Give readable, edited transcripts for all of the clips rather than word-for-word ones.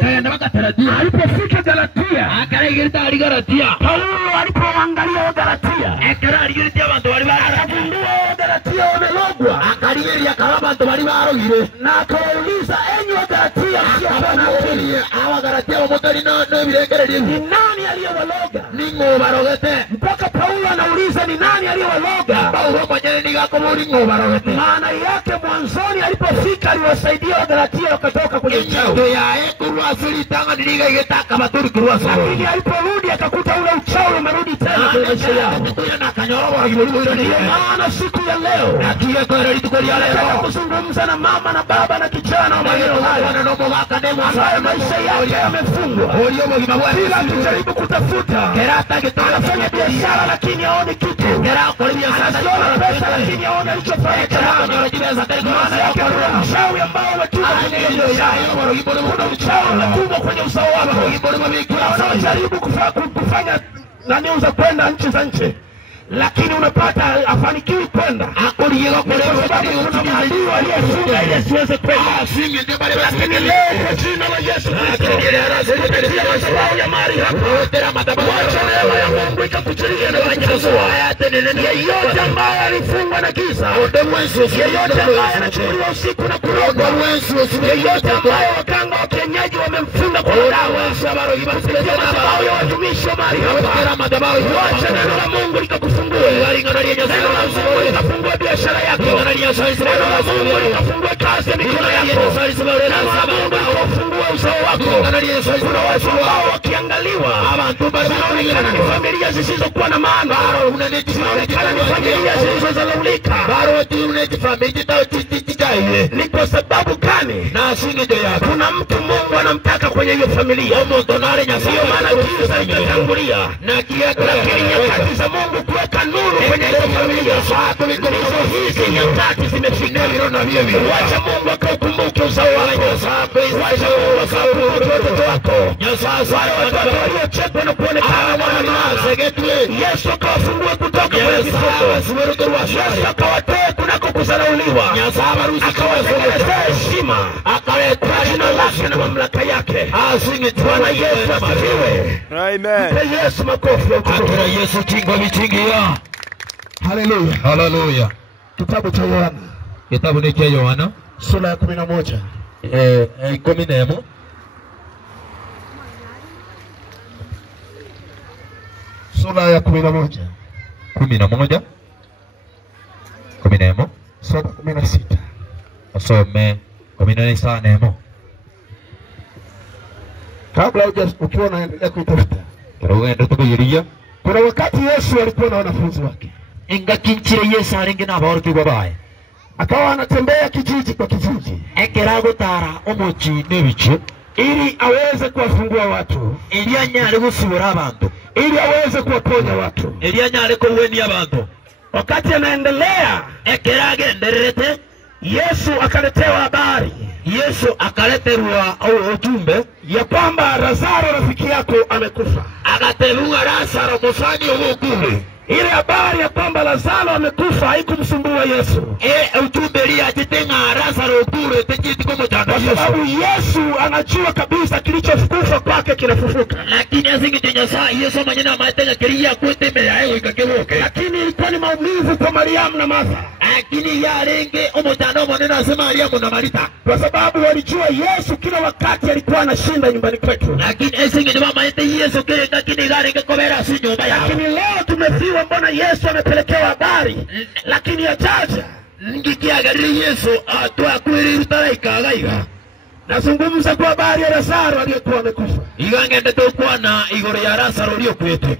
akaenda wakatarajia. Alipofika Galatia, Akaregeta ali Galatia. Paulo alipoangalia Galatia, Akaragirita abantu bali akagundua Galatia wamelogwa. akaligeria kama abantu bali barogire. Na akawauliza, enyi wa Galatia msiopenda, Aba Galatia wamotari no biregererie. ni nani aliyewaloga? Ningo barogete. Mpaka Paulo anauliza ni nani aliyewaloga? Paulo mwenyewe ni kama ningo barogete. Maana yake mwanzoni alipofika aliwasaidia Wagalatia wakatoka kwenye uchawi. Ndio yae kurwasuli tanga niliga igetaka baturi kurwaso. Lakini aliporudi akakuta ule uchawi umerudi tena kwenye maisha yao. Na kanyoro kibulibuli ndio. Maana siku ya leo Nakia kwa tukoli leo. kuzungumza na mama na baba na kijana wa maneno haya ambaye maisha yake yamefungwa. Kila akijaribu kutafuta, anafanya biashara lakini haoni kitu. Anaziona pesa lakini haoni alichofanya chama. Maana yake kuna mchawi ambao umetumwa kwenye hiyo biashara. Kuna mchawi umetumwa kwenye uzao wako. Unajaribu kufanya nani za kwenda nchi za nje, lakini unapata afanikiwi kwenda. Kwa sababu kuna maadui aliyefunga ili asiweze kwenda. Lakini leo kwa jina la Yesu Kristo, kupitia madhabahu ya mahali hapa, wacha neema ya Mungu ikakuchilie na kukuzua. Yeyote ambaye alifungwa na giza, yeyote ambaye anachukuliwa usiku na kurogwa, yeyote ambaye waganga wa kienyeji wamemfunga kwa dawa, kupitia madhabahu ya watumishi wa mahali hapa, wacha neno la Mungu likakufungue. Neno la Mungu likafungue biashara yako. Neno la Mungu likafungue kazi ya mikono yako. Neno la Mungu likafungue uzao wako. Kuna watu ambao wakiangaliwa zinaonekana ni familia zisizokuwa na maana, zinaonekana ni familia zilizozalaulika. Ni kwa sababu gani? Kuna mtu Mungu anamtaka kwenye hiyo familia. Sio maana giza litatangulia, lakini nyakati za Mungu kuweka nuru kwenye hiyo familia. Hizi nyakati zimefika. Wacha Mungu akaukumbuke uzao wako. Wacha Mungu akaukumbuke watoto wako. Wale watoto waliochekwa na kuonekana Yesu akawafungue kutoka kwenye vifungo. Yesu akawatoe kunako kudharauliwa, akawatengenezea heshima kwa jina lake na mamlaka yake. Bwana Yesu asifiwe. Amen. Mpe Yesu makofi ya utukufu. Yesu kingo mitingia. Haleluya. Haleluya. Kitabu cha Yohana, Kitabu ni cha Yohana sura ya 11. 11. Sura ya 11. 11. 11. Sura 16. Asome 16. Kabla ukiwa unaendelea kuitafuta, Ugenda tukuyiria. kuna wakati Yesu alikuwa na wanafunzi wake. Ingakinchire Yesu aringe nabariki babaye. Akawa anatembea kijiji kwa kijiji, Ekerago tara omochi nebicho ili aweze kuwafungua watu, elia nyale gusubura abantu, ili aweze kuwaponya watu. elia nyale ko weni abantu. Wakati anaendelea, Ekerage nderete Yesu akaletewa habari Yesu akaleterwa au ujumbe ya kwamba Lazaro rafiki yako amekufa. agaterunga Lazaro musanyi ubukule. Ile habari ya kwamba Lazaro amekufa haikumsumbua Yesu. Ujumbe lia jitenga Lazaro ukule tejiti kwa Kwa sababu Yesu anajua kabisa kilichofufuka kwake kinafufuka. lakini asingitenya saa Yesu manyana maitenga kiria kutembe ayo ikakewoke. Lakini ilikuwa ni maumivu kwa Mariamu na Martha. Lakini ya renge omotano monena sema Mariamu na Marita. Kwa sababu walijua Yesu kila wakati alikuwa anashinda nyumbani kwetu. Lakini asingitenya maitenga Yesu kile lakini garenge kobera si nyumba yao. Lakini leo tumefiwa, mbona Yesu amepelekewa habari lakini yachaja. Ngikiagariri Yesu atwa kwiri rutaraika gaiga. Nazungumza kwa habari ya Lazaro aliyekuwa amekufa. Igangende tokwana igoro ya Lazaro uliokwete.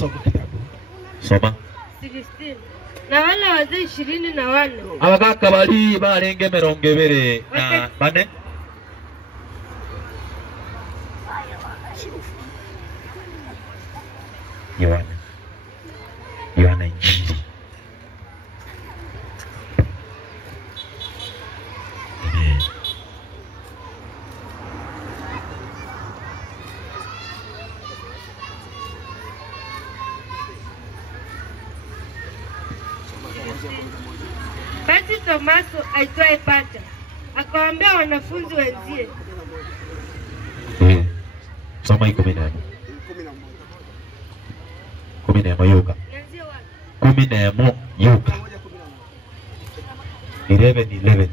Soma kitabu. Soma. 16. Na wale wazee 24 Abagaka bali barenge 24 na bane. Yohana Injili. Basi Tomaso aitwaye Pacha akawaambia wanafunzi wenzie, Soma 11. 11 yuka. 11 yuka. 11.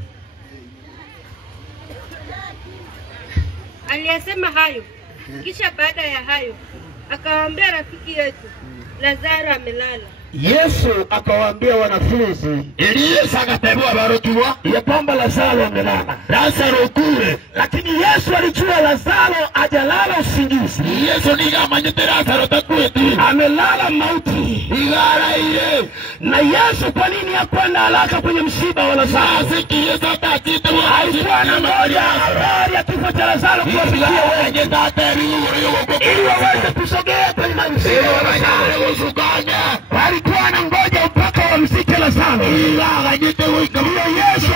Aliyasema hayo. Kisha baada ya hayo akawaambia rafiki yetu Lazaro amelala. Yesu akawaambia wanafunzi, Yesu akatebua barotwa ya kwamba Lazaro amelala. Lazaro kule, lakini Yesu alijua Lazaro ajalala usingizi. Yesu ni kama nyete Lazaro takweti amelala mauti igara ile. Na Yesu kwa nini hakwenda haraka kwenye msiba wa Lazaro? Siki Yesu atatita alikuwa na moja habari ya kifo cha Lazaro kuwafikia wenye tateri ili waweze kusogea kwenye msiba wa Lazaro. Walikuwa na ngoja mpaka wamzike Lazaro. Yesu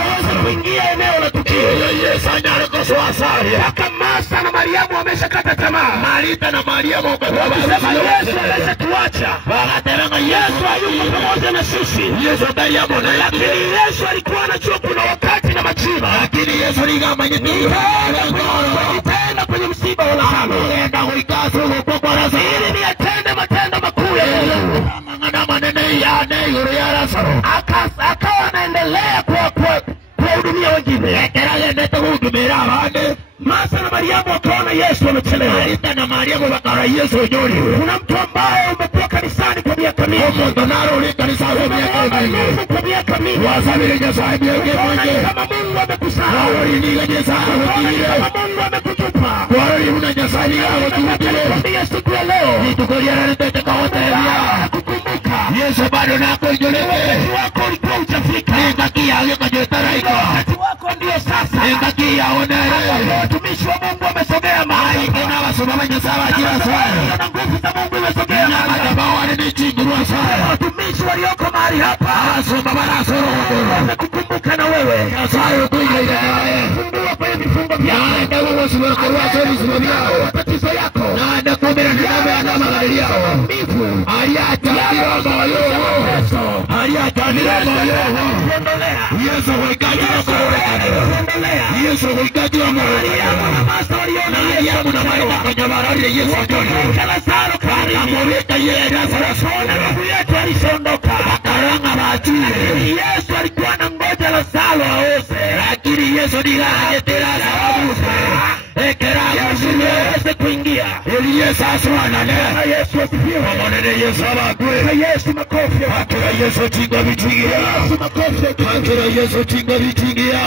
aweze kuingia eneo la tukio. Yesu anarokoswa asari. Hata Martha na Mariamu wameshakata tamaa. Marita na Mariamu wakasema Yesu aweze tuacha. Wakateranga Yesu hayuko pamoja na sisi. Yesu atayamo na lakini Yesu alikuwa anajua kuna wakati na majira. Lakini Yesu aligamba nitaenda kwenye msiba wa Lazaro. Nenda kuikaza huko kwa Lazaro. Ili niatende matendo makuu ya Mungu. Akawa anaendelea kuwahudumia wengine. Martha na Mariamu wakaona Yesu amechelewa. Marita na Mariamu wakaona Yesu nyoni. Kuna mtu ambaye umekuwa kanisani kwa miaka mingi. Kwa miaka mingi. Kama Mungu amekusahau. Kama Mungu amekutupa. Unataka siku ya leo. Yesu bado nako njoleke. Wakati wako ulikuwa ujafika. Nengakia yuka jotaraiko. Wakati wako ndio sasa. Nengakia onere. Watumishi wa Mungu wamesogea mahali. Kena wasubama nyesawa jira swari. Na nguvu za Mungu wamesogea mahali. Matabawa ni chingurua swari. Watumishi walioko mahali hapa. Wasubama na soro. Wamekukumbuka na wewe. Yasayo kuinga ile. Fungua kwenye vifungo vyako. Naenda wewe subama kwa swari subama yao. Matatizo yako. Naenda kumira ninabe anama gari yao. Mifu. Ayata. Yesu wikaji wa kuonekana. Yesu wikaji wa kuonekana. Mariamu na Maria kwenye barabara Yesu akiona. Lazaro kari amoreka yeye Lazaro na ndugu yake alisondoka. Akaranga maji. Yesu alikuwa anangoja Lazaro aoze. Lakini Yesu ndiye tena Lazaro. Ekera Yesu kuingia. Yesu aswana na Yesu asifiwe. Mwanene Yesu abakwe. Yesu makofi. Akira Yesu tinga vitingia. Yesu makofi. Akira Yesu tinga vitingia.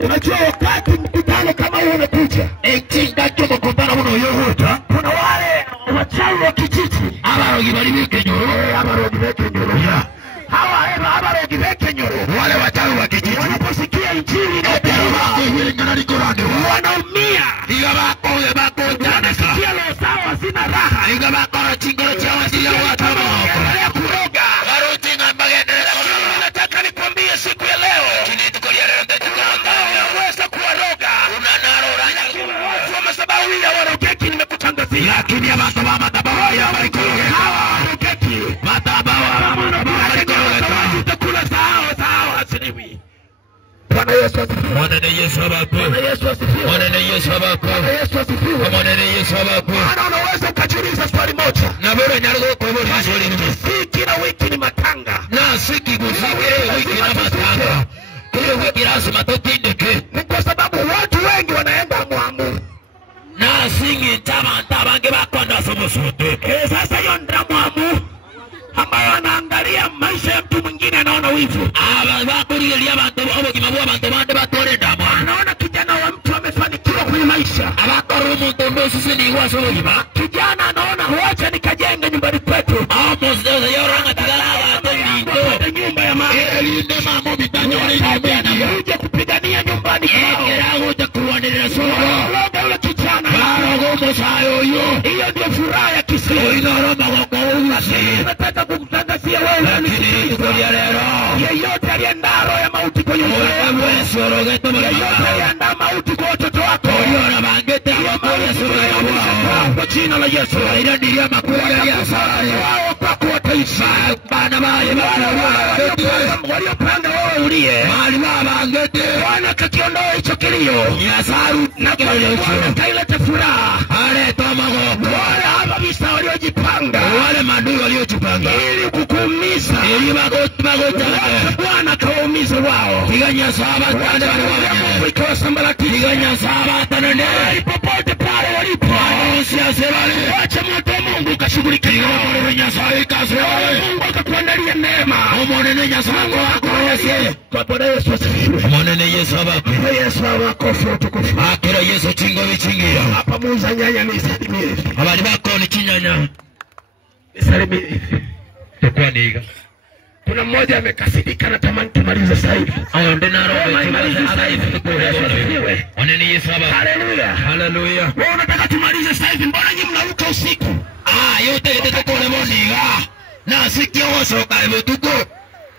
Unajua wakati mkutano kama huo unakuja. Tinga kama mkutano unayohuta. Kuna wale wachawi wa kijiji. Abarogi balibike nyoro. Abarogi beke nyoro. Abarogi beke nyoro. Wale wachawi wa kijiji. Wanaposikia injili wanaumia. Wanasikia leo sawa sina raha. Nataka nikwambie siku ya leo. Unaweza kuwaroga. Kwa sababu ya warogeki nimekutangazia. Lakini ya matabawa ya warogeki. Warogeki. Matabawa ya warogeki. Utakula sawa asiniwi. Bwana Yesu asifiwe. Bwana Yesu abakwe. Bwana Yesu asifiwe. Bwana Yesu abakwe. Bwana Yesu asifiwe. Bwana Yesu abakwe. Unaweza kujiuliza swali moja. Na bora nyargo kwa bora swali ni siki na wiki ni matanga. Na siki kusike wiki na matanga. Ile wiki lazima tutindike. Ni kwa sababu watu wengi wanaenda mwamu. Na singi tabange bakonda somosote. Sasa hiyo ndio mwamu ambayo anaangalia maisha ya mtu mwingine anaona wivu. Bakurilia bantu abo kimabua bantu bande batore ndamo. Anaona kijana wa mtu amefanikiwa kwenye maisha. Abakoru mtu ndo sisi ni waso hiba. Kijana anaona wacha nikajenga nyumbani kwetu. Hapo sasa yoranga tagalawa ndo nyumba ya mama. Elinde mama bitanya wale anakuja kupigania nyumbani kwao. Kerago kuandelea sura. Loga yule kijana. Barogo sayo hiyo. Hiyo ndio furaha ya Kristo. Inaomba kwa uasi. Nataka kukutangazia wewe lakini historia leo. Yeyote alienda roho ya mauti kwenye moyo wako. Yeyote alienda mauti kwa watoto wako. Uliona bangete ya sura ya Bwana. Kwa jina la Yesu. Ile ndiyo makubwa ya sala. Wao kwa kuwataisha. Bana baye waliopanga wao ulie. Mali bangete. Bwana kakiondoa hicho kilio. Nyasaru na kilio hicho. Kaileta furaha. wale hapa visa waliojipanga, wale maadui waliojipanga ili kukuumiza, ili magota Bwana kawaumize wao. tiganya sabatane Mungu ikawasambaratisha. tiganya sabatane Popote pale walipo, wacha moto wa Mungu ukashughulikia. Mungu akakuandalia neema. Kwa Bwana Yesu asifiwe. Monene Yesu abako Yesu abakofu utukufu. akira Yesu chingo bichingira Hapa muuza nyanya nisalimie. abali bako ni kinyanya Nisalimie. tukwaniga Kuna mmoja amekasirika na tamani tumalize sasa hivi. ayo ndenaro tumalize sasa hivi Asifiwe. monene Yesu abako Haleluya. haleluya Wewe unataka tumalize sasa hivi, mbona nyinyi mnaruka usiku? yote tukole moniga na sikio wosoka ebutuko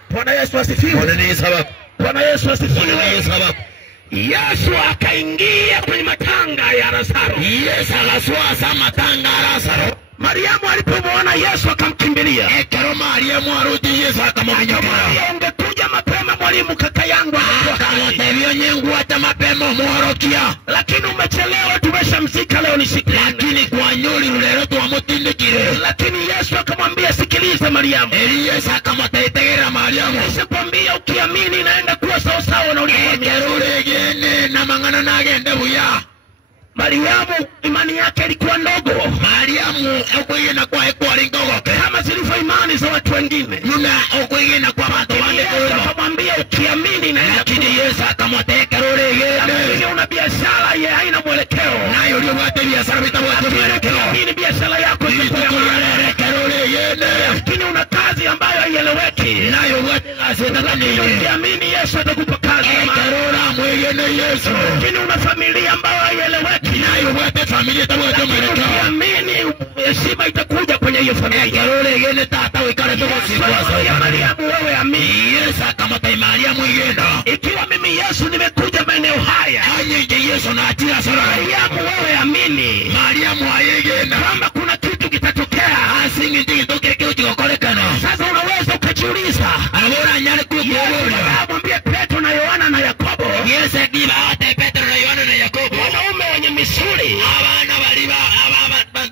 Bwana Yesu asifiwe. monene Yesu abako Bwana Yesu asifiwe. monene Yesu abako Yesu akaingia kwenye matanga ya Lazaro. Yesu agaswasa matanga Lazaro. Mariamu alipomwona Yesu akamkimbilia. Ekero Mariamu arudi Yesu akamwinyoka. Ungekuja mapema mwalimu, kaka yangu akamwambia nyengu hata mapema muhorokia. Lakini umechelewa, tumeshamzika leo ni siku. Lakini kwa nyuli ulero tuamutindikire. Lakini Yesu akamwambia sikiliza Mariamu. Yesu akamtetegera Mariamu. Nisikwambia ukiamini naenda kuwa sawa sawa na ulivyoamini. Ekerurege na mangana nagende buya. Mariamu imani yake ilikuwa ndogo. Mariamu okwigena kwa ekwari ngogoke kama zilivyo imani za watu wengine. Yuna okwigena kwa watu wale Yesu akamwambia ukiamini na lakini Yesu akamtegerurege. Lakini una biashara ye haina mwelekeo. Nayo ndio wate biashara bitabwate mwelekeo. Lakini biashara yako lakini una kazi ambayo haieleweki. Nayo wate ukiamini Yesu atakupa kazi. Yesu. Lakini una familia ambayo haieleweki. Nayo wate familia tabwate mwelekeo. Ukiamini heshima itakuja kwenye hiyo familia. Tata wikale tu ya Mariamu wewe amini. Yesu akamtai Mariamu igenda. Ikiwa mimi Yesu nimekuja maeneo haya. Anyingi Yesu na atira sura. Mariamu wewe amini. Mariamu ayigenda. Kama kuna kitu kitatokea. Asingi nditoke kitu kikokolekana. Sasa unaweza ukajiuliza. Abora nyale kukuobola. Mwambie Petro na Yohana na Yakobo. Yesu akiba hata Petro na Yohana na Yakobo. Wanaume wenye misuli. Abana baliba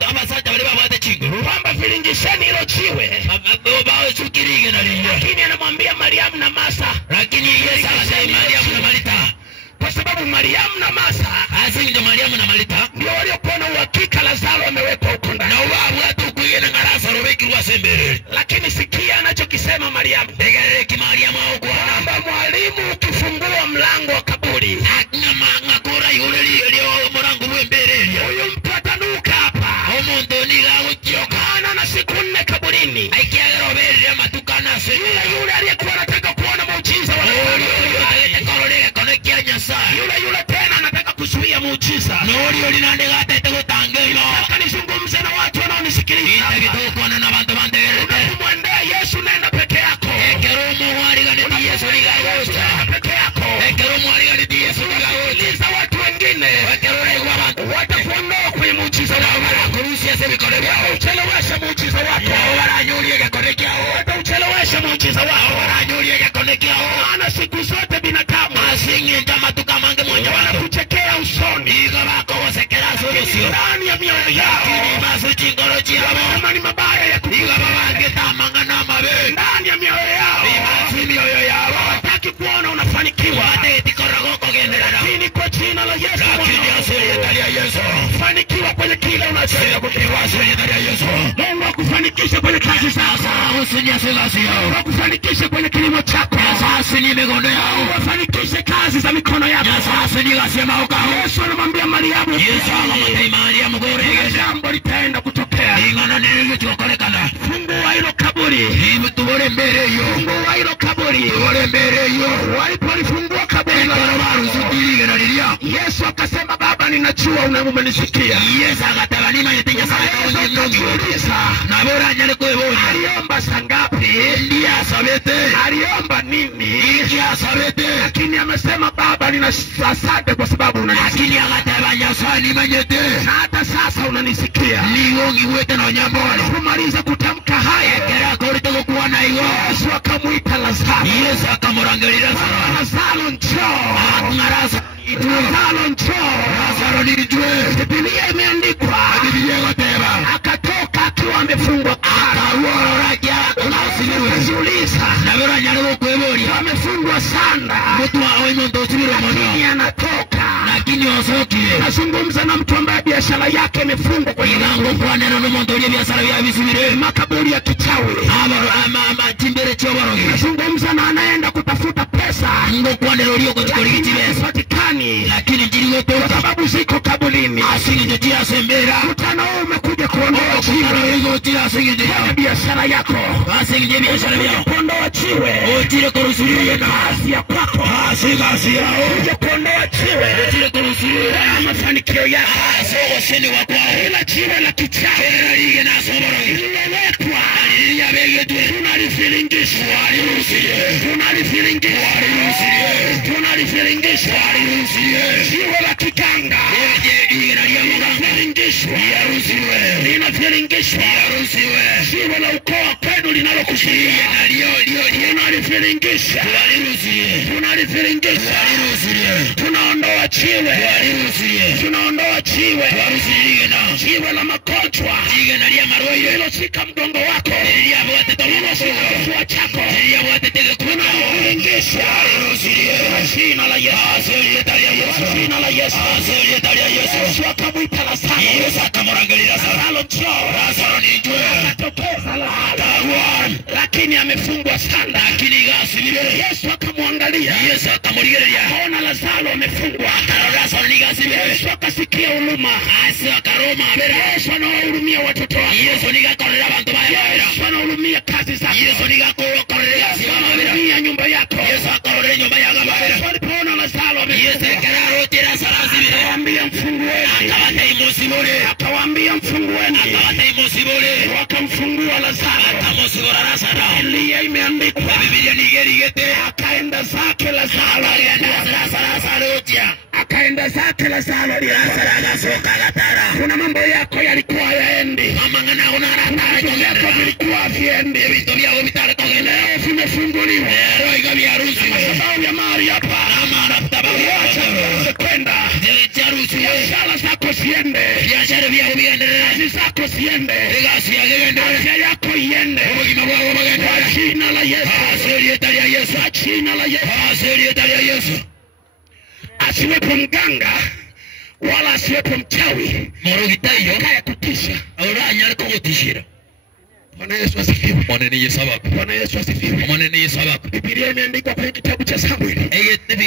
abasajja baliba bwate chinguru. Kwamba vilingisheni hilo jiwe. Baba usukirige na linga. Lakini anamwambia Mariamu na Masa. Lakini Yesu akasema Mariamu na Marita. Kwa sababu Mariamu na Masa asingi Mariamu na Marita ndio waliokuwa na uhakika Lazaro amewekwa huko ndani. Na wao watu kuigena ngarasa robeki wasembere. Lakini sikia anachokisema Mariamu. Tegereki Mariamu au kwamba mwalimu ukifungua mlango wa kaburi. Ngakora yule lio murangu wembere. Huyu mtu atanuka hapa. Omuntu niga guchoka. Ana na siku 4 kaburini. Aikiagera obere matukana se. Yule aliyekuwa anataka kuona muujiza wa yule tena anataka kuzuia muujiza. Nori linandega tete gutangeno. Kanizungumze na watu wanaonisikiliza. Itakitokona na bantu bandegerete. Unamwendea Yesu nenda peke yako. Ekero muhari gani Yesu ligagosta. Peke yako. Ekero muhari gani Yesu ligagosta. Watu wengine. Ekero legwa bantu. Watakuondoa kwenye muujiza wako. Kurusia se bikore byao. Uchelewesha muujiza wako. Baranyuri gakone kyao. Uchelewesha muujiza wako. Baranyuri gakone kyao. Maana siku zote binadamu asingi kama tukamange mwenye wanakuchekea usoni. Iga bako wasekera sio ndani ya mioyo yao. Ni masu chingoroji kama ni mabaya ya kuiga babange tamanga na mabe ndani ya mioyo yao. Ni masu mioyo yao. Wataki kuona unafanikiwa. Wateti korogoko genderera. Lakini kwa jina la Yesu. Lakini asili ya Yesu. Fanikiwa kwenye kila unachotaka kupewa asili ya Yesu. Mungu akufanikishe kwenye kazi sasa. Usinyasio. Akufanikishe kwenye kilimo chako. Sasa ni mikono yao. Ufanikishe kazi za mikono yako. Sasa ni gasema ukao. Yesu anamwambia Mariamu. Yesu anamwambia Mariamu gore. Jambo litaenda kutokea. Ingana nini tukolekana. Fungua hilo kaburi. Hivi tubore mbele hiyo. Fungua hilo kaburi. Tubore mbele hiyo. Walipolifungua kaburi la Lazaro. Yesu akasema Baba ninajua umenisikia. Yesu akatabani yetinya sana kuuliza. Na bora nyale kuebonya. Aliomba sangapi? Ndiye asabete. Aliomba nini? Ndiye asabete. Lakini amesema Baba ninasante kwa sababu unanisikia. Lakini akatabanya sana manyete. Na hata sasa unanisikia. Ni wongi wete na nyambona. Kumaliza kutamka haya. Kera kore Mwitego kuwa na iwa. Yesu akamuita Lazaro. Yesu akamurangirira Lazaro njoo. Akungarasa. Lazaro njoo. Lazaro nijue. Biblia imeandikwa. Biblia goteba. Akatoka akiwa amefungwa. Akawororajia. Unajiuliza. Na vera nyarego kwebori. Amefungwa sana. Mtu awe mtu usibiro mono. Lakini anatoka. Lakini wasokie. Nazungumza na mtu ambaye biashara yake imefungwa kwa ilango kwa neno no mtu aliye biashara ya bisubire. Makaburi ya kichawi. Ama timbere choborogi. Nazungumza na anaenda kutafuta pesa. Ngo kwa neno liyo kuchukuri kitibe. Patikani. Lakini jiriwe toka. Kwa sababu ziko kaburini. Asingi jotia sembera. Mtana huu umekuja kuondoa chiwe. Jotia asingi jotia. Biashara yako. Asingi jotia biashara yako. Kuondoa chiwe. Otire kurusuliwe na kasi ya kwako. Kasi yao. Kuja kuondoa chiwe. Otire kurusuliwe. Mafanikio yako. Sogo seni wa kwao. Ila chiwe la kichawi. Kera lige na soborogi. Lilewekwa. Alilia bege tu. Tunalifilingisha. Tunalifilingisha. Tunalifilingisha. Chiwe la kiganga. Linafiringishwa. Linafiringishwa. Chiwe la ukoo kwenu linalokushiria. Tunalifiringisha. Tunalifiringisha. Tunaondoa chiwe. Tunaondoa chiwe. Chiwe la magonjwa. Liloshika mgongo wako. Liloshika kifua chako. Tunalifiringisha. Jina la Yesu. Jina la Yesu. Yesu akamwita Lazaro. Yesu akamurangirira Lazaro njoo. Lazaro nijue. Akatokeza Lazaro. Lakini amefungwa sana. Lakini gasibire. Yesu akamwangalia. Yesu akamurigeria. Akaona Lazaro amefungwa. Lazaro ni gasibire. Yesu akasikia huruma. Yesu akaroma abera. Yesu anawahurumia watoto wake. Yesu ni gakorera abantu baya. Yesu anahurumia kazi zako. Yesu ni gakorera Yesu anahurumia nyumba yako. Yesu akorera nyumba yako abera. Yesu alipoona Lazaro amefungwa. Yesu akararo tira sarasibire. Akawaambia mfungueni. Akawatai musibure. Akawaambia mfungueni. Akawatai musibure. Wakamfungua Lazaro. Akamusibura Lazaro. Biblia imeandikwa. Biblia nigerigete. Akaenda zake Lazaro. Akaenda zake Lazaro. Kuna mambo yako yalikuwa yaendi. Mambo yako vilikuwa haviendi. Leo vimefunguliwa. Sababu ya mahali hapa. Wacha kwenda. Biashara zako siende. Kazi zako siende. Afya yako iende. Kwa jina la Yesu. Kwa jina la Yesu. Asiwepo mganga wala asiwepo mchawi. Morogitayo. Kaya kutisha. Uranyari kugutishira. Bwana Yesu asifiwe. Bwana Yesu abaku. Bwana Yesu asifiwe. Bwana Yesu abaku. Biblia imeandikwa kwenye kitabu cha Samueli.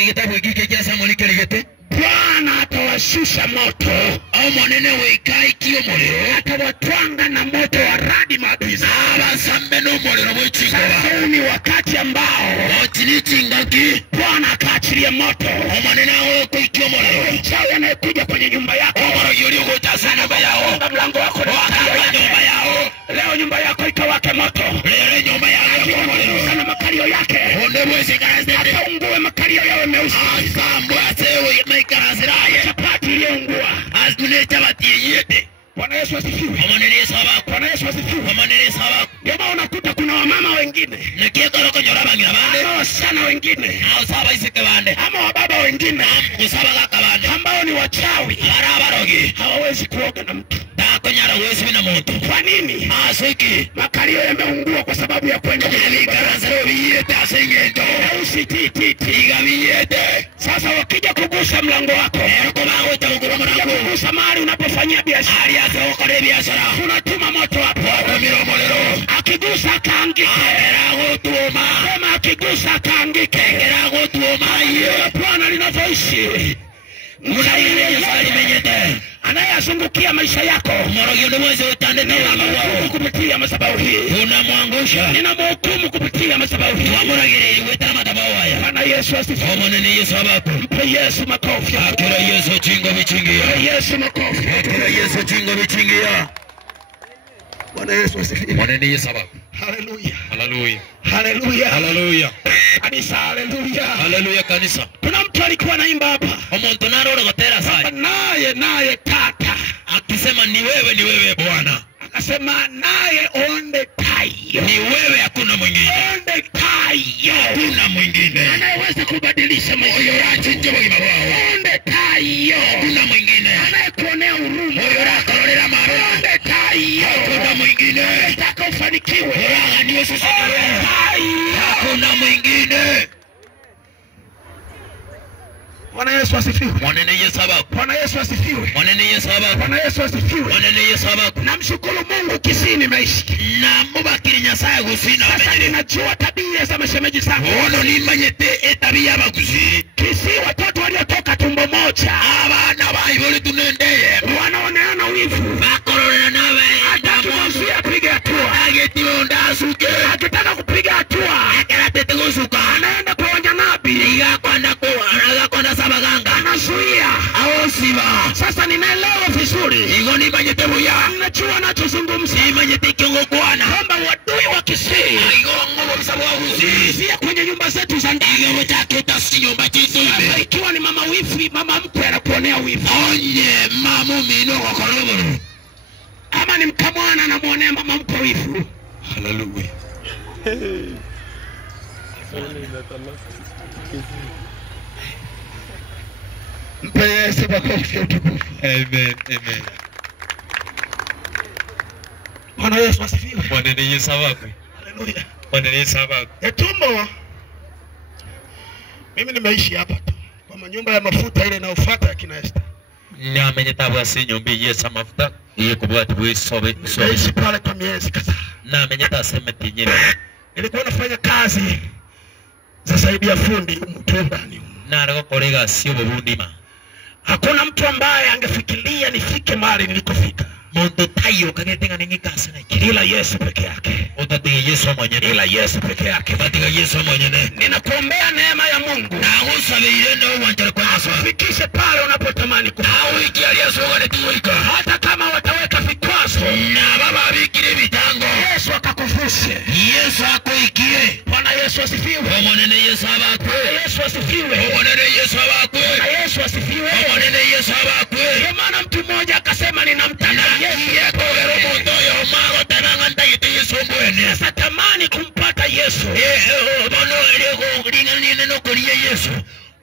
Kitabu hiki cha Samueli kiligete. Bwana atawashusha moto. Au mwanene weikai kio muliro. Atawatwanga na moto wa radi maadui zao. Abasambe no muliro mwichingo. Sasa ni wakati ambao Otinichingaki. Bwana akaachilia moto. Mwanene wao kuikio muliro. Mchawi anayekuja kwenye nyumba yako. Omoro yuri kutasa nyumba yao. Mlango wako Wakanga nyumba yao. Leo nyumba yako ikawake moto. Leo nyumba yao muliro. Sana makalio yake. Onde mwezi karazende. Ataungue makalio yawe meusi. Asambu asewe maikarasiraye. Chapati iliyoungua. Azune chabati yete. Bwana Yesu asifiwe. Bwana Yesu abaku. Bwana Yesu asifiwe. Bwana Yesu abaku. Ndio unakuta kuna wamama wengine. Nakieka roko nyora bangira bande. Ama wasichana wengine. Au saba isike bande. Ama wababa wengine. Kusaba kaka bande. Ambao ni wachawi. Barabarogi. Hawawezi kuoga na mtu. Konyara wezi mina moto. Kwa nini? Asiki. Makalio yameungua kwa sababu ya kwenda Alikarasero biyete asingendo. Usitititi. Igabiyete. Sasa wakija kugusa mlango wako. Eroko bago itakukura mlango. Kugusa mahali unapofanyia biashara. Aliasa ukore biashara. Unatuma moto hapo. Wakumiro molero. Akigusa kaangike. Erago tuoma. Sema akigusa kaangike. Erago tuoma. Bwana linavyoishi. Anayezungukia maisha yako. Ninamhukumu kupitia madhabahu hii. Unamwangusha. Ninamhukumu kupitia madhabahu hii. Bwana Yesu asifiwe. Mpe Yesu makofi. Akira Yesu chingo vichingia. Mpe Yesu makofi. Akira Yesu chingo vichingia. Bwana Yesu asifiwe. Bwana Yesu abaku. Haleluya. Haleluya. Haleluya. Haleluya. Kanisa haleluya. Haleluya kanisa. Kuna mtu alikuwa anaimba hapa. Omuntu naroro gotera sai. Naye tata. Akisema ni wewe Bwana. Akasema naye onde tayo. Ni wewe, hakuna mwingine. Onde tayo. Hakuna mwingine anayeweza kubadilisha maisha yako. Onde tayo. Hakuna mwingine anayekuonea huruma. Onde tayo. Hakuna mwingine anataka ufanikiwe. Hakuna mwingine. Bwana Yesu asifiwe. Mwanene Yesu abaku. Bwana Yesu asifiwe. Mwanene Yesu abaku. Bwana Yesu asifiwe. Mwanene Yesu abaku. Namshukuru Mungu Kisii nimeishi. Na mubakiri Nyasaye gusina. Sasa ninajua tabia za mashemeji zangu. Ono ni manyete etabia baguzi. Kisii watoto waliotoka tumbo moja. Abana bayibole tunendeye. Wanaoneana wivu. Bakorona nawe. Atakuzuia apige hatua. Agetiwo ndasuke. Akitaka kupiga hatua. Akeratete gusuka. Anaenda kwa wanyanabi. Igakwanda sabaganga. Anazuia. Aosiba. Sasa ninaelewa vizuri. Igo ni manyete buya. Ninajua nachozungumza. Ni manyete kiongo kuana. Kwamba wadui wa Kisii. Igo ngogo msabu wa guzi. Zia kwenye nyumba zetu za ndani. Igo wetaketa si nyumba chitu ime. Ikiwa ni mama wifi, mama mkwe anakuonea wifi. Onye mamu mino wakoroboro. Ama ni mkamwana anamuonea mama mkwe wifi. Hallelujah. Mpe Yesu makofi ya utukufu. Amen, amen. Bwana Yesu asifiwe. Mwanene Yesu abaku. Haleluya. Mwanene Yesu abaku. Etumbo. Mimi nimeishi hapa tu. Kwa nyumba ya mafuta ile inayofuata ya kina Esther. Namenye tabwa sinyombi Yesu mafuta. Iye kubwati bwisobe. Nimeishi pale kwa miezi kadhaa. Namenye tasemeti nyine. Nilikuwa nafanya kazi za saidia fundi mtendani. Narago kolega sio bundima. Hakuna mtu ambaye angefikiria nifike mahali nilikofika. Mondo tayo kagetenga ningika sana. Ila Yesu peke yake. Utatiga Yesu mwenyewe. Ila Yesu peke yake. Utatiga Yesu mwenyewe. Ninakuombea neema ya Mungu. Na usabe ndio uwanja kwa Yesu. Fikishe pale unapotamani kufika. Au ikia Yesu wale tuweka. Hata kama wataweka vikwazo. Na baba bikire bitango. Yesu akakuvushe. Yesu akoikie. Bwana Yesu asifiwe. Mwanene Yesu abaku. Yesu asifiwe. Mwanene Yesu abaku. Yesu asifiwe. Mwanene Yesu abaku. Kwa maana mtu mmoja akasema ninamtaka Yesu. Yeko ero moto yo mago tananga ndagite Yesu mbwene. Sasa tamani kumpata Yesu. Bono elego ringani neno kulia Yesu.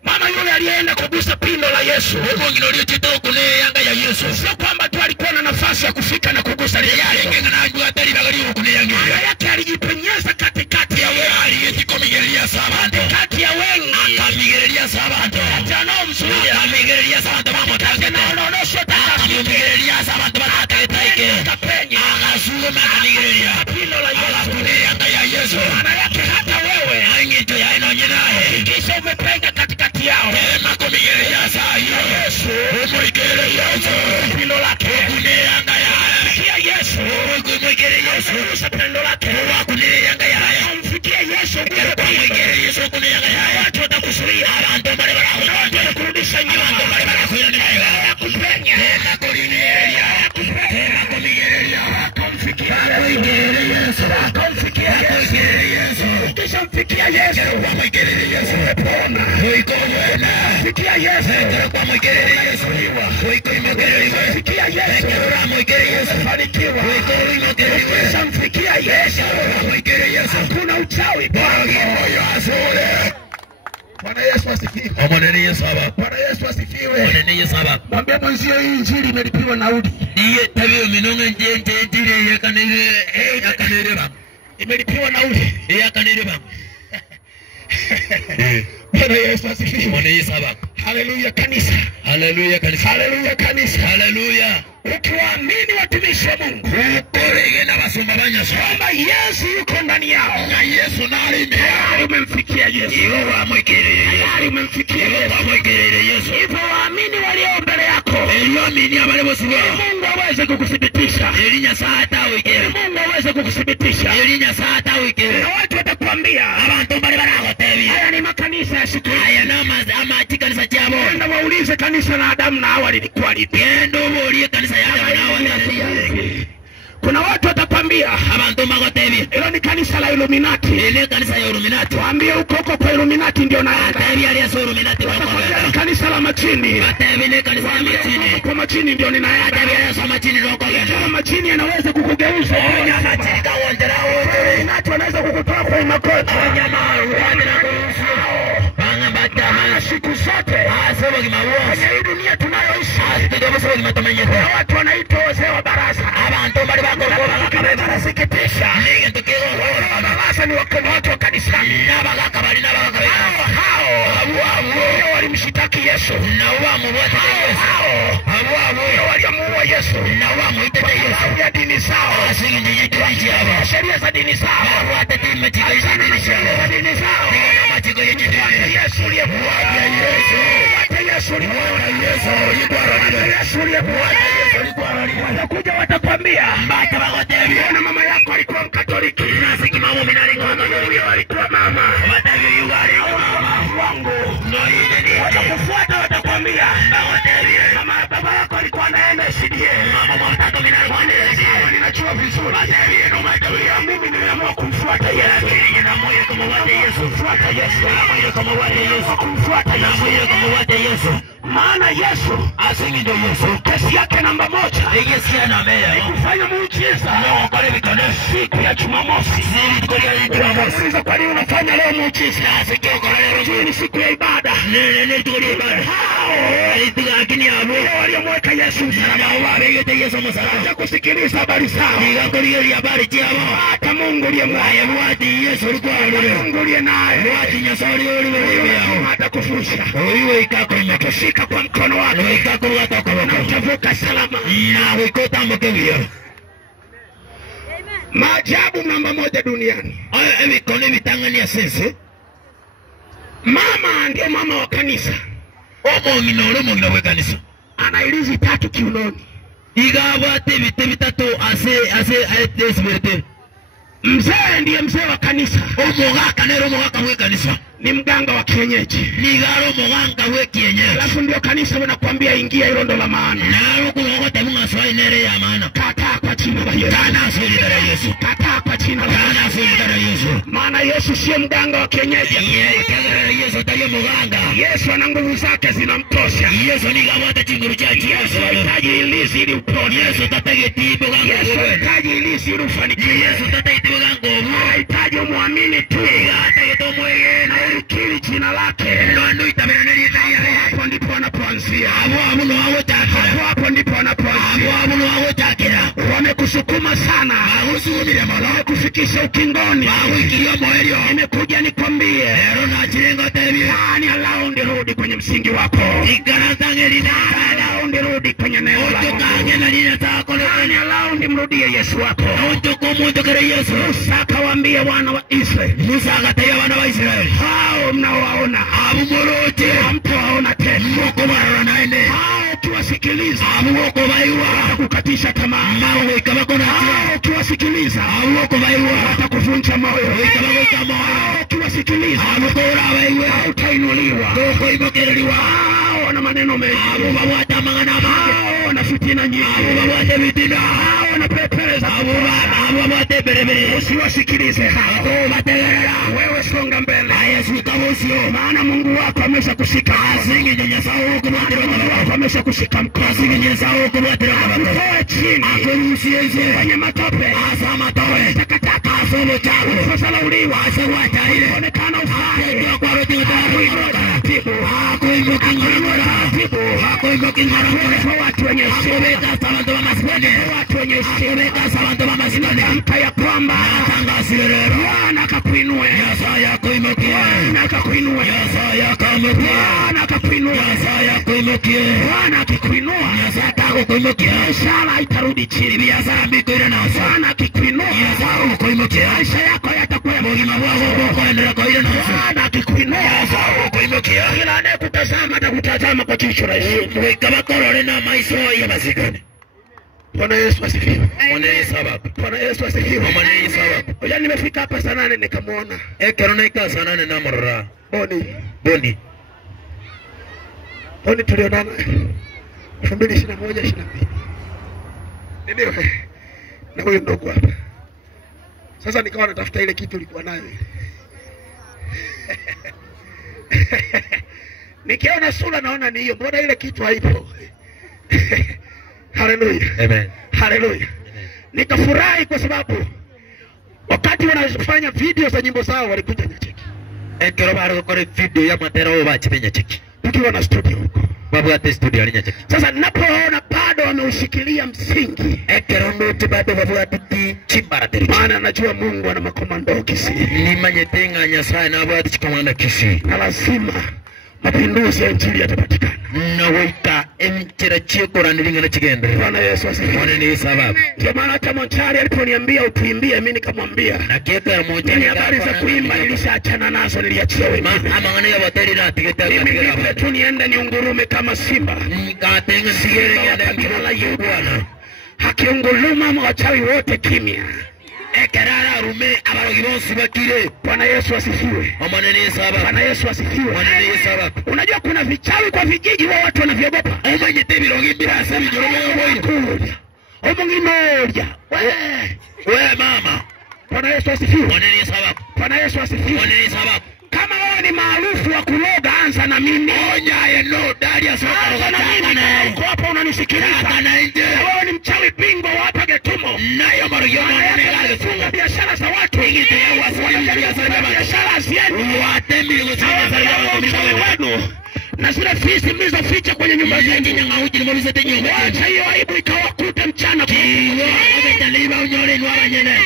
Mama yule alienda kugusa pindo la Yesu. Mwingine aliyechitoka kune yanga ya Yesu. Sio kwamba tu alikuwa na nafasi ya kufika na kugusa lile yale. Yenge na ajua tari bagari kune yanga. Yake alijipenyeza katikati ya wengi. Aliyetikomigelia sabato. Kati ya wengi. Akamigelia sabato. Atanao mzuri. Akamigelia sabato mama tazama. Na unaonosha tazama. Akamigelia sabato mama taike. Kapenya. Akasuma akamigelia. Pindo la Yesu. Kune yanga ya Yesu. Maana yake hata wewe. Angito ya ino nyinae. Kisha umepenya katikati yao. Makomigelia saa hiyo. Yesu. Umwikele Yesu. Pindo lake. Kune yanga ya. Kia Yesu. Umwikele Yesu. Kugusa pindo lake. Kune yanga ya. Kumfikia Yesu. Umwikele Yesu kune yanga ya. Watu watakusuria. Abantu bale bala. Watu watakurudisha nyuma. Abantu bale bala kuyo ni nayo. Kupenya. Makomigelia. Makomigelia. Kumfikia Yesu. Kumfikia Yesu. Kisha mfikia Yesu. Umwikele Yesu. Umepona. Uiko mwena. Fikia Yesu. Kwa mwikele Yesu. Uiko imwikele Yesu. Fikia Yesu. Kwa mwikele Yesu. Fanikiwa. Uiko imwikele Yesu. Kisha mfikia Yesu. Kwa mwikele Yesu. Hakuna uchawi bwana. Moyo asole. Bwana Yesu asifiwe. Mwanene Yesu aba. Bwana Yesu asifiwe. Mwanene Yesu aba. Mwambie mwenzio hii injili imelipiwa nauli. Ndiye tabio minonga nje ndire yakanere ba. Imelipiwa nauli. Yakanere ba. Bwana Yesu asifiwe. Mwanene Yesu aba. Haleluya kanisa. Haleluya kanisa. Haleluya kanisa. Haleluya. Ukiwaamini watumishi wa Mungu. Ukorege na basumba banyaswa. Kwamba Yesu yuko ndani yao. Na Yesu nalime. Tayari umemfikia Yesu. Iwo wamwekele Yesu. Tayari umemfikia Iwo Yesu. wamwekele Yesu. Hivyo waamini walio mbele yako. Eyo amini abale bosiba. Mungu aweze kukuthibitisha. Elinya saata wikele. Mungu aweze kukuthibitisha. Elinya saata wikele. Na watu watakwambia. Abantu bale baragotebi. Haya ni makanisa ya siku. Haya nama kanisa chabo. Na waulize kanisa la Adamu na Hawa lilikuwa lipi. Yendo boliye kanisa ya Adamu na Hawa. Kuna watu watakwambia watakwambia abantu magotebi hilo ni kanisa la Illuminati. ile kanisa ya Illuminati Waambie huko kwa Illuminati ndio naenda. tebi ya Illuminati Ni kanisa la majini. tebi ile kanisa ya majini Kwa majini ndio ninaenda. tebi ya majini ndio Kama majini yanaweza kukugeuza nyama chika wondera wote watu wanaweza kukutoa kwa makosa. nyama wondera banga bata Siku zote asema kimawo kwenye dunia tunayoishi ndio sema kimatomenyeko watu wanaitwa wazee wa baraza. abantu bali bako Wanasikitisha. nige tukio Baraza ni watu wa kanisa. nabagaka bali nabagaka Hao walimshitaki Yesu. na wamu wote Hao walimuua Yesu. na wamu itete Yesu Ya dini zao. asingi njijitu yabo Sheria za dini zao. wate timme chiko Za dini zao. kama chiko yetu Yesu aliyefuata Yesu. Yesu watakuja watakwambia mbata bagotebi na mama yako alikuwa Mkatoliki. nasiki mamu minari Huyo alikuwa mama. watabi yugari Wangu. Watakufuata watakwambia mama baba yako alikuwa anaenda SDA. mama matatu minari Ninajua vizuri. Mimi nimeamua kumfuata Yesu. na moyo kama wate Yesu Kumfuata Yesu. moyo kama wate Yesu Kumfuata na Yesu. moyo kama wate Yesu Maana Yesu asingi ndio Yesu kesi yake namba 1 igesikia na meya kufanya muujiza no kale bikane siku ya Jumamosi. siri tukolia Jumamosi Unauliza kwa nini unafanya leo muujiza? sikio kale Hii ni siku ya ibada. ne tukolia ibada ituga akini abo Wale waliomweka Yesu msalaba na wabegete Yesu msalaba ya kusikiliza habari zao. igakolia habari chabo Hata Mungu aliyemwaya wati Yesu alikuwa alole Mungu aliye naye wati nyasori yule hata kufusha. wewe ikako Imekushika kwa mkono wako wewe ikako wataka na utavuka salama. na wewe kota mkewio Maajabu namba 1 duniani. ayo ebikone bitangania sese Mama ndiye mama wa kanisa. omo we kanisa Ana ilizi 3 kiunoni. igabate bite bitatu ase aitesberte Mzee ndiye mzee wa kanisa. omugaka we kanisa Ni mganga wa kienyeji. nigaro muganga we kienyeji Alafu ndio kanisa wanakuambia ingia, hilo ndo la maana. nalo kulogote munga swai nere ya maana Kataa kwa jina la Yesu. kana swili dara Yesu Kataa kwa jina la Yesu. kana swili dara Yesu Maana Yesu sio mganga wa kienyeji. yeye kagara Yesu tayo muganga Yesu ana nguvu zake zinamtosha. Yesu nigabate chinguru cha Yesu hahitaji ilizi ili upone. Yesu tatege tibo ganga Yesu wewe hahitaji ilizi ili ufanikiwe. Yesu tatege tibo ganga Hahitaji umwamini tu. tatege to moye Na ukiri jina lake. ndo itabira neri Hapo ndipo anapoanzia. abuno awo takira Hapo ndipo anapoanzia. abuno awo takira Wamekusukuma sana. agusubire malo Wamekufikisha ukingoni. awikio moelio Nimekuja nikwambie. ero na chirengo tebi Nani alaundi rudi kwenye msingi wako. ikarangeli na Alaundi rudi kwenye neno lako. utukange na nina tako Nani alaundi mrudie Yesu wako. utukumuntu kere Yesu Musa akawaambia wana wa Israeli. Musa akataya wana wa Israeli Hao mnaowaona. abumorote Hamtawaona tena. moko barara naende Hao ukiwasikiliza. abumoko baiwa Kukatisha tamaa. mawe ikabakona Hao ukiwasikiliza. abumoko baiwa Watakuvunja moyo. ikabakota mo Hao ukiwasikiliza. abukora baiwa Utainuliwa. koko ibokereriwa Hao wana maneno mengi. abubawata mangana Hao wana fitina nyingi. abubawate bitina Hao wanapepeleza. abubawate berebere Usiwasikilize hao. abubategerera Wewe songa mbele. ayasukabusio Maana Mungu wako ameshakushika. asingi nyenyesao kubatira Mungu wako ameshakushika mkono. asingi nyenyesao kubatira Toe chini. akurusieze Kwenye matope. asama towe Takataka. asolo chako Usalauliwa. asewata ile Onekana ufanye. ndio kwa roho Taratibu. hakuimbo kingara Kwa watu wenye shida. akubeka sabantu bamasikane Watu wenye shida. akubeka sabantu bamasikane Tamka ya kwamba tangasire rero Bwana akakuinue. yasaya kuimukie Bwana akakuinue. yasaya kamukie Bwana akakuinue. yasaya kuimukie Bwana akikuinua. yasaya tako kuimukie Biashara itarudi chini. biashara mbikuire na Bwana akikuinua. yasaya kuimukie Maisha yako yatakuwa ya mugima bwako kuendelea kawaida na Bwana akikuinua. yasaya kuimukie Kila anayekutazama atakutazama kwa jicho la heshima. wikabakorore na maiso y'abasikane Bwana Yesu asifiwe. Bwana Yesu abape. Bwana Yesu asifiwe. Bwana Yesu abape. Oya, nimefika hapa saa 8 nikamwona Ekero na ikasa nane na morra. Boni. Boni Tulionana 2021 22. Ndio. Na huyu ndugu hapa. Sasa nikawa natafuta ile kitu ilikuwa nayo. Nikiona sura naona ni hiyo, mbona ile kitu haipo? Haleluya. Amen. Haleluya. Nikafurahi kwa sababu wakati wanafanya video za nyimbo zao walikuja Nyacheki. Ekero baro kore video ya matero bachi Nyacheki. Tukiwa na studio huko. Babu ate studio ali Nyacheki. Sasa ninapoona bado wameushikilia msingi. Ekero mtu bado babu ate chimbara teri. Maana najua Mungu ana makomando Kisii. Ni manyetenga Nyasaye na babu ate chikomanda Kisii. Na lazima mapinduzi ya injili yatapatikana. Na wika emchira chiko randilinga na chigende. Bwana Yesu asifiwe. Bwana ni sababu. Ndio maana hata Monchari aliponiambia utuimbie mimi nikamwambia. Na keka ya Monchari habari za kuimba nilishaachana nazo, niliachia wewe. Ama ngani ya bateri na tigeta mimi nipe tu niende niungurume kama simba. Nikatenga sigere ya la Bwana. Hakiunguluma wachawi wote kimya. Ekerara rume abarogi bonsi bakire. Bwana Yesu asifiwe. Amanene sababu. Bwana Yesu asifiwe. Amanene sababu. Unajua kuna vichawi kwa vijiji wa watu wanavyogopa. Umanyete birogi bila sabi joromo boy. Omungi moja. We mama. Bwana Yesu asifiwe. Amanene sababu. Bwana Yesu asifiwe. Amanene sababu. Kama wewe ni maarufu wa kuloga, anza na mimi. Onya yeno dadi ya soka anza na mimi. Uko hapa unanisikiliza. Kana nje. Wewe ni mchawi bingwa wa hapa Getumo. Nayo maroyomo funga biashara za watu. Ingite ya wasifunga biashara zenu. Watembi ngosema wenu. Na zile fisi mlizoficha kwenye nyumba zenu. Nyangauji nimalize te nyumba. Wacha hiyo aibu ikawakute mchana. Ametaliba unyole ni wabanyene.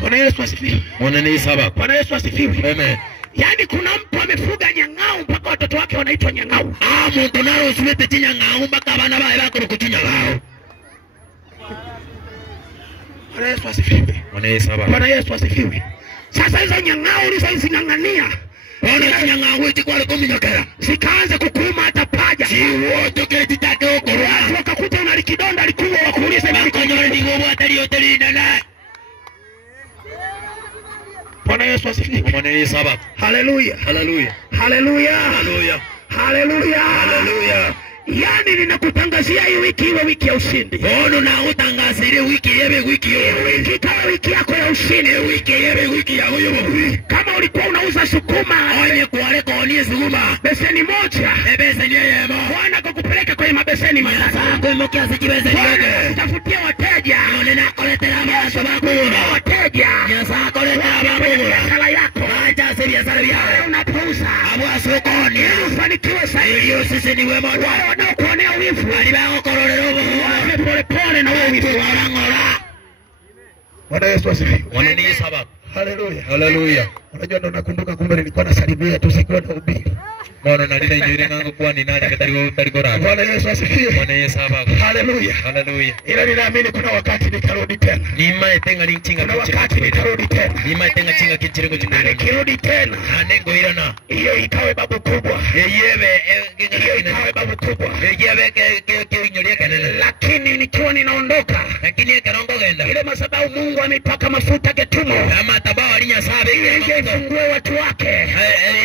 Bwana Yesu asifiwe. Amanene sababu. Bwana Yesu asifiwe. Amen. Yaani kuna mtu amefuga nyang'au mpaka watoto wake wanaitwa nyang'au. Muntu naro usimete chinyang'au mpaka abana bae bako kuchinyang'au. Bwana Yesu asifiwe. Amanene sababu. Bwana Yesu asifiwe. Sasa hizo nyang'au ulizozing'ang'ania, Bwana chinyang'au iti kwa kuminyokera. Sikaanza kukuuma hata paja. Si wote keti take okorwa. Wakakuta una likidonda likubwa wakuulize nini konyole ni ngobo atari hoteli nana. Bwana Yesu asifiwe. Amanene sababu. Haleluya. Haleluya. Haleluya. Haleluya. Haleluya. Haleluya. Yaani ninakutangazia hii wiki iwe wiki ya ushindi. Bono na utangazire wiki yebe wiki yo. Wiki kama wiki yako ya ushindi. Wiki yebe wiki ya huyo. Kama ulikuwa unauza sukuma, onye kuare konie sukuma. Beseni moja. Beseni yemo. Bwana kukupeleka kwenye mabeseni matatu. Kwa mokia sijibeze yote. Tafutia wateja. Nina koletera maso bakuru. Wateja. Nyasa koletera bakuru. Biashara yako. Acha si biashara yako. Unapouza. Abwa sokoni. Ufanikiwe sana. Hiyo sisi ni wema. Wanaokuonea wivu. Alibao kororero. Wape pole pole na wewe wivu. Ngora. Bwana Yesu asifiwe. Amanene sababu. Haleluya. Haleluya. Unajua ndo nakumbuka kumbe nilikuwa nasalimia tu siku na ubiri. Mono na nina nyere ngango kwa ni nani katari gora. Bwana Yesu asifiwe. Bwana Yesu sababu. Haleluya. Haleluya. Ila ninaamini kuna wakati nitarudi tena. Nima etenga linchinga kuna wakati nitarudi tena. Nima etenga chinga kichiringo chikuri. Nikirudi tena. Anengo irana. Iyo ikawe babu kubwa. Yeyebe ikawe babu kubwa. Yeyebe ke nyolia kanene. Lakini nikiwa ninaondoka. Lakini karongo genda. Ile madhabahu Mungu amepaka mafuta Getumo. Kama tabao alinya sabe. Ile ifungue watu wake.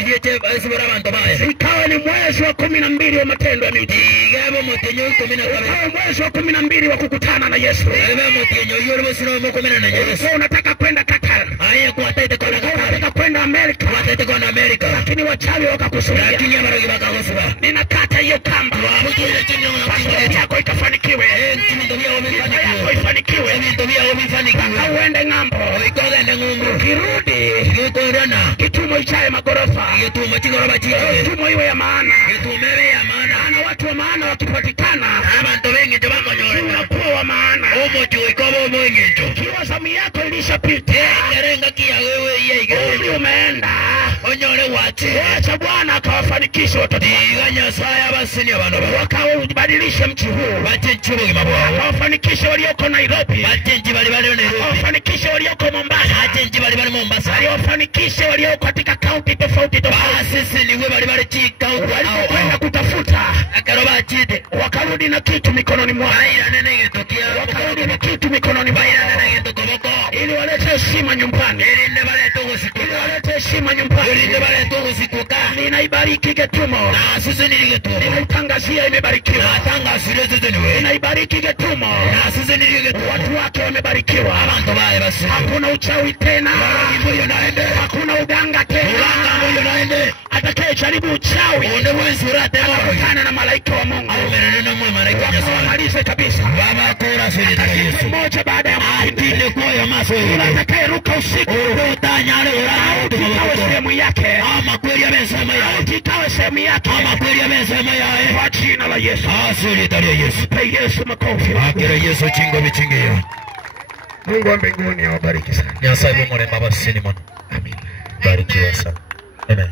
Ile che sibora bantu bae. Ikawe ni mwezi wa 12 wa matendo ya miujiza. Igabo mutenyo 12. Ikawe mwezi wa 12 wa kukutana na Yesu. Igabo mutenyo yoro sino mukutana na Yesu. Unataka kwenda Qatar. Aye kuatete kwa Qatar. Unataka kwenda Amerika. Kuatete kwa Amerika. Lakini wachawi wakakusudia. Lakini abarogi bakakusuba. Ninakata hiyo kamba. Mukire chinyo passport yako ikafanikiwe. Ndio wamefanikiwa. Ifanikiwe. Ndio wamefanikiwa. Uende ng'ambo. Ikoenda ng'umbu. Kirudi. Kikorana. Kitumo ichae magorofa. Kitumo chigoroba chike. Kitumo iwe ya maana. Kitumo iwe ya maana. Na watu wa maana wakipatikana. Abantu bengi tebamanyore. Unakuwa wa maana. Omocho ikobo mwenyecho. Kiwa zamu yako ilishapita. Ngerenga kia wewe yeye. Umri umeenda. Onyore wati. Wacha Bwana akawafanikisha watoto. Iganya saya basini abantu wakawabadilisha mji huu. Batenchubo gimabwa. Akawafanikisha walioko Nairobi. Batenji bali Nairobi. Akawafanikisha walioko Mombasa. Batenji bali Mombasa. Aliwafanikisha walioko katika kaunti tofauti tofauti. Sisi ni wewe bali chika walikwenda kutafuta. Akaroba chite. Wakarudi na kitu mikononi mwao. Baina nene tukia. Wakarudi na kitu mikononi mwao. Baina nene tukoboko. Ili walete heshima nyumbani. Ili ne bale togo siku. Ili walete heshima nyumbani. Ninaibariki Getumo. Ninaitangazia imebarikiwa. Ninaibariki Getumo. Watu wake wamebarikiwa. Hakuna uchawi tena. Hakuna uganga tena. Atakaye jaribu uchawi akutane na malaika wa Mungu. Malize kabisa. Mmoja baada ya mwingine. Atakaye ruka usiku ikawe sehemu yake. Ikawe sehemu yake. Kwa jina la Yesu. Pe Yesu makofi. Mungu wa mbinguni awabariki sana. Nyasaye muremba basini mwana. Amen. Barikiwa sana. Amen.